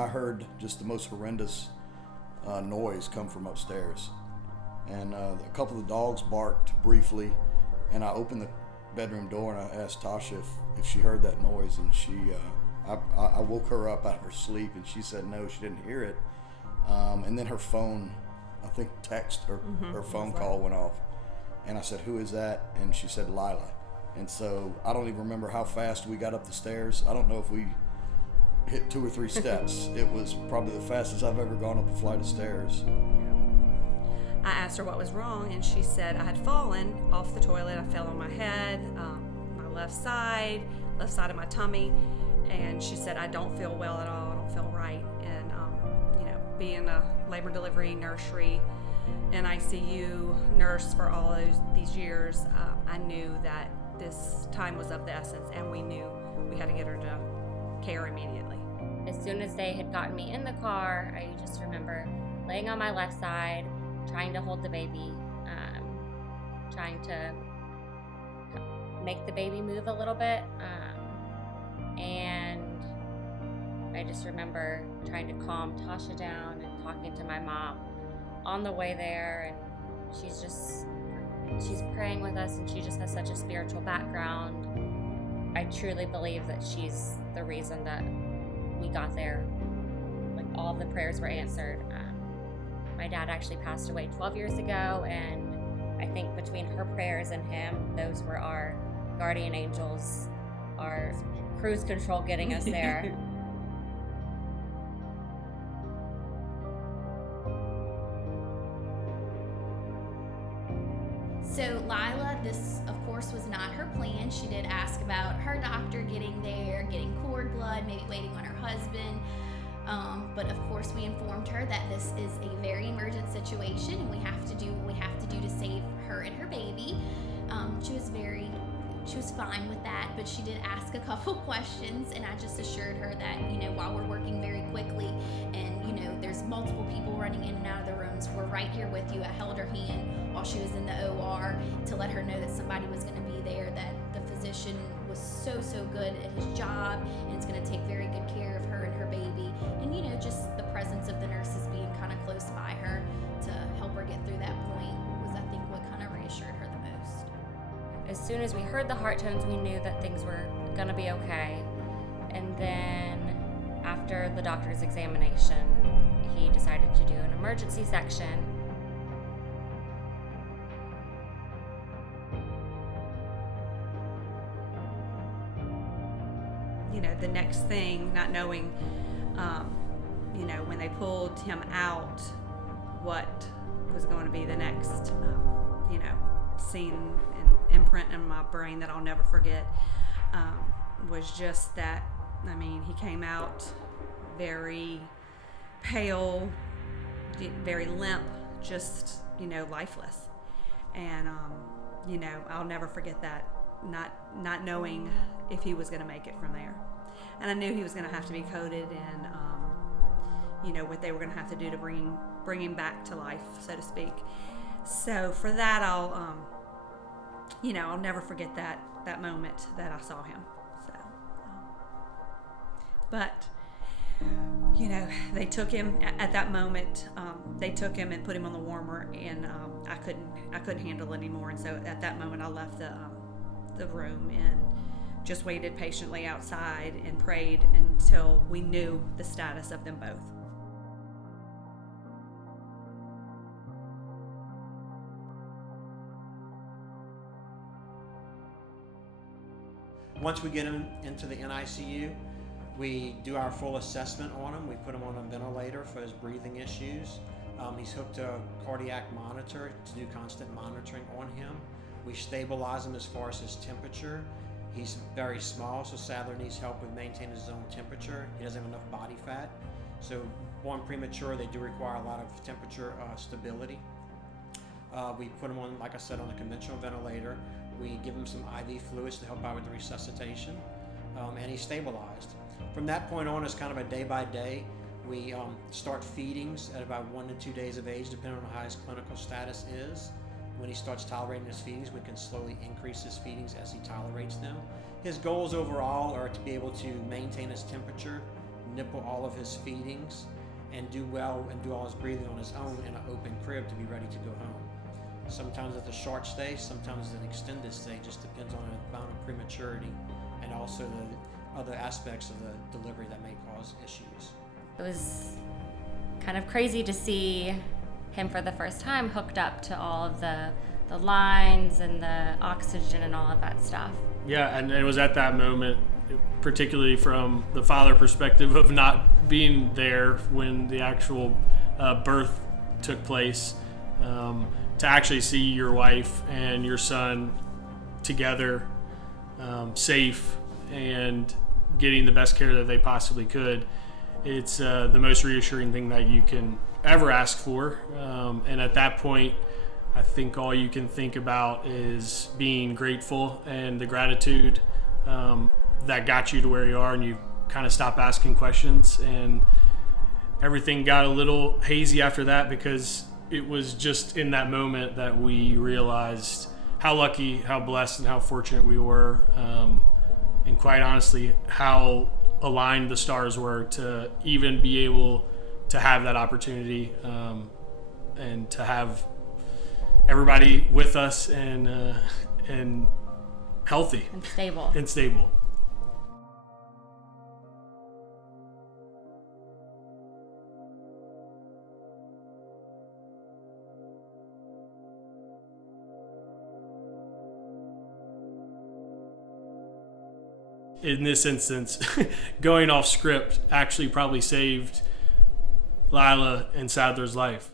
I heard just the most horrendous noise come from upstairs. And a couple of the dogs barked briefly, and I opened the bedroom door and I asked Tasha if she heard that noise, and I woke her up out of her sleep, and she said no, she didn't hear it. And then her phone, I think text or her phone call went off, and I said, who is that? And she said Lila. And so I don't even remember how fast we got up the stairs. I don't know if we hit 2 or 3 steps. It was probably the fastest I've ever gone up a flight of stairs. I asked her what was wrong, and she said I had fallen off the toilet. I fell on my head, my left side of my tummy, and she said I don't feel well at all. I don't feel right. And being a labor delivery nursery and ICU nurse for all these years, I knew that this time was of the essence, and we knew we had to get her to care immediately. As soon as they had gotten me in the car, I just remember laying on my left side, trying to hold the baby, trying to make the baby move a little bit, and I just remember trying to calm Tasha down and talking to my mom on the way there, and she's praying with us, and she just has such a spiritual background. I truly believe that she's the reason that we got there. Like, all the prayers were answered. My dad actually passed away 12 years ago, and I think between her prayers and him, those were our guardian angels, our cruise control getting us there. So Lila, this of course was not her plan. She did ask about her doctor getting there, getting cord blood, maybe waiting on her husband. But of course we informed her that this is a very emergent situation and we have to do what we have to do to save her and her baby. She was fine with that, but she did ask a couple questions, and I just assured her that, while we're working very quickly and, there's multiple people running in and out of the rooms, we're right here with you. I held her hand while she was in the OR to let her know that somebody was going to be there, that the physician was so good at his job, and it's going to take very good care of her and her baby. And, just the presence of the nurses being kind of close by her to help her get through that point was, I think, what kind of reassured her the most. As soon as we heard the heart tones, we knew that things were going to be okay. And then after the doctor's examination, he decided to do an emergency section. The next thing, not knowing, when they pulled him out, what was going to be the next, scene and imprint in my brain that I'll never forget, was just that, he came out very pale, very limp, just, lifeless. And, I'll never forget that, not knowing if he was going to make it from there. And I knew he was going to have to be coded, and, what they were going to have to do to bring him back to life, so to speak. So for that, I'll never forget that moment that I saw him. So, but, they took him at that moment. They took him and put him on the warmer, and I couldn't handle it anymore. And so at that moment, I left the room and just waited patiently outside and prayed until we knew the status of them both. Once we get him into the NICU, we do our full assessment on him. We put him on a ventilator for his breathing issues. He's hooked to a cardiac monitor to do constant monitoring on him. We stabilize him as far as his temperature. He's very small, so Sadler needs help with maintaining his own temperature. He doesn't have enough body fat. So born premature, they do require a lot of temperature stability. We put him on, like I said, on a conventional ventilator. We give him some IV fluids to help out with the resuscitation, and he's stabilized. From that point on, it's kind of a day by day. We start feedings at about 1 to 2 days of age, depending on how his clinical status is. When he starts tolerating his feedings, we can slowly increase his feedings as he tolerates them. His goals overall are to be able to maintain his temperature, nipple all of his feedings and do well and do all his breathing on his own in an open crib to be ready to go home. Sometimes it's a short stay, sometimes it's an extended stay, just depends on the amount of prematurity and also the other aspects of the delivery that may cause issues. It was kind of crazy to see him for the first time hooked up to all of the lines and the oxygen and all of that stuff. Yeah, and it was at that moment, particularly from the father perspective of not being there when the actual birth took place, to actually see your wife and your son together, safe and getting the best care that they possibly could. It's the most reassuring thing that you can ever ask for. And at that point, I think all you can think about is being grateful and the gratitude that got you to where you are, and you kind of stop asking questions. And everything got a little hazy after that, because it was just in that moment that we realized how lucky, how blessed, and how fortunate we were. And quite honestly, how aligned the stars were to even be able to have that opportunity, and to have everybody with us and healthy And stable. and stable. In this instance, going off script actually probably saved Lila and Sadler's life.